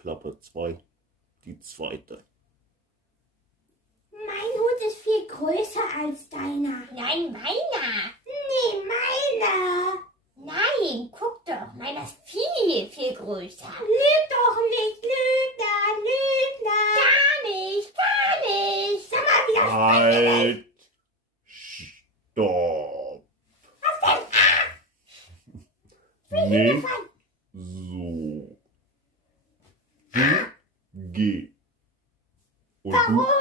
Klappe 2, die zweite. Mein Hut ist viel größer als deiner. Nein, meiner. Nee, meiner. Nein, guck doch, meiner ist viel, viel größer. Lüg doch nicht, Lügner, Lügner. Gar nicht, gar nicht. Sag mal, wie das Halt! Stopp! Was denn? Nicht so. Du geh. Und Warum? du